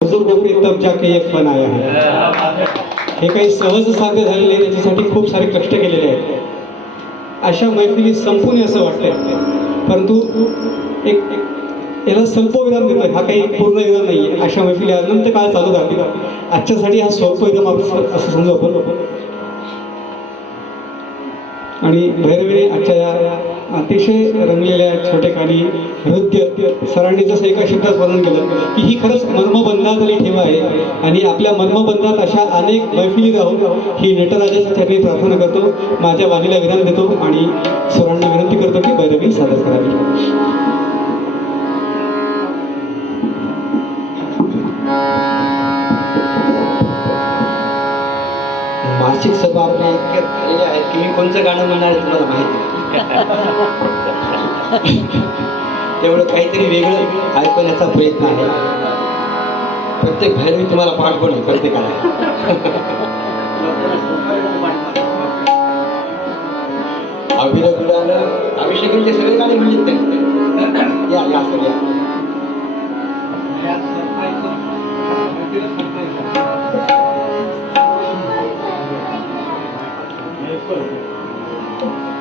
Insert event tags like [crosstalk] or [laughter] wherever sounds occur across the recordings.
बुजुर्गों के तब जाके एक पण आहे हे काही सहज साध्य झालेले नाही त्याच्यासाठी खूप सारे कष्ट केलेले आहेत. अशा मैफिली संपून असं वाटतंय. परंतु एक याला संपविराम देतोय. हा काही पूर्ण विराम नाही आहे अशा मैफिली अनंत काळ चालू राहतील. आजच्यासाठी हा स्वल्पविराम असं समजू आपण. आणि भैरवीने आजच्या या अतिशय रंगलेल्या काणी नृत्य सरांनी जसं एका शब्दात वर्णन केलं की ही खरंच मर्मबंधातली ठेवा आहे आणि आपल्या मर्मबंधात अशा अनेक मैफिली राहून ही नटराजाच्या चरणी प्रार्थना करतो माझ्या वाणीला विराम देतो आणि सरांना विनंती करतो की बैरवी सादर करावी मासिक सभा आपल्या इतक्यात झालेल्या आहेत की मी कोणचं गाणं म्हणणार आहे तुम्हाला माहिती आहे. [laughs] त्यामुळे काहीतरी वेगळं ऐकण्याचा प्रयत्न आहे. प्रत्येक भैरवी तुम्हाला पाठवण आहे प्रत्येकाला [laughs] गुलाला अभिषेकांचे सगळे गाणे म्हणलेत त्यांनी. या या असं या. [laughs]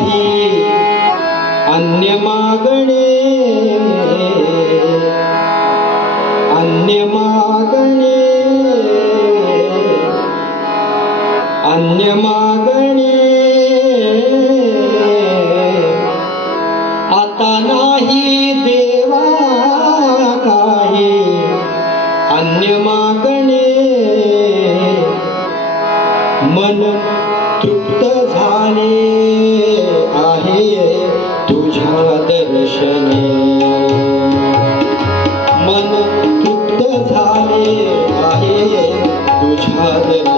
નહીં અન્ય માગણે અન્ય માગણે અન્ય માગણે मन तृप्त झाले आहे. तुझ्या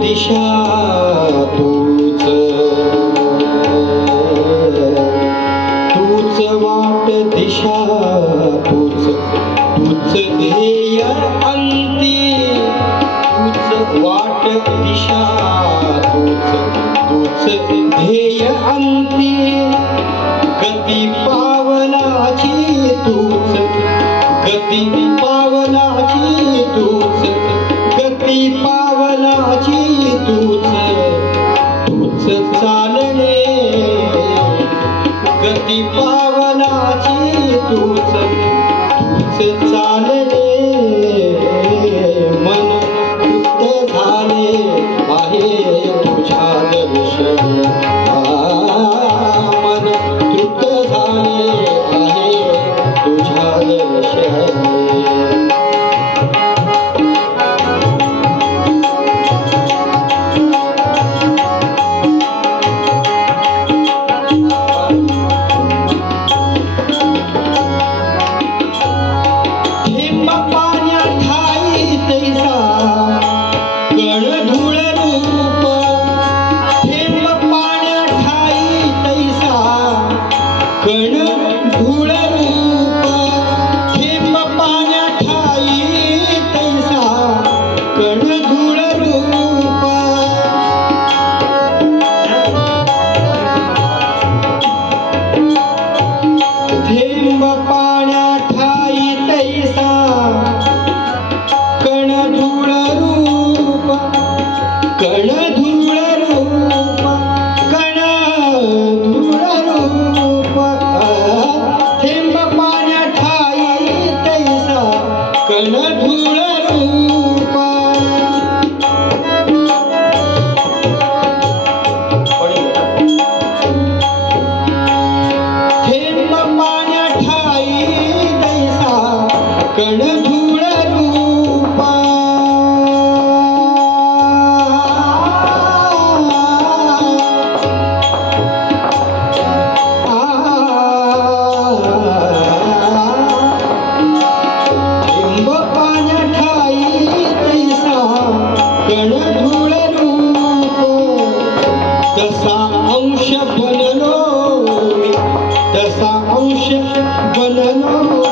दिशा तूच तूच वाट दिशा तूच तूच ध्येय अंती. तूच वाट दिशा तूच तूच ध्येय अंती. गती पावलाची तूच. गती ती पावनाची तूच. blue light. आयुष्य बनलो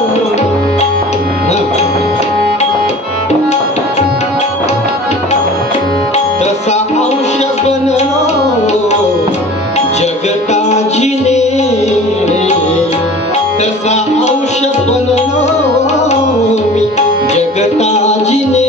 औषध बनलो मी जगताजीने.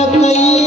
وليتقي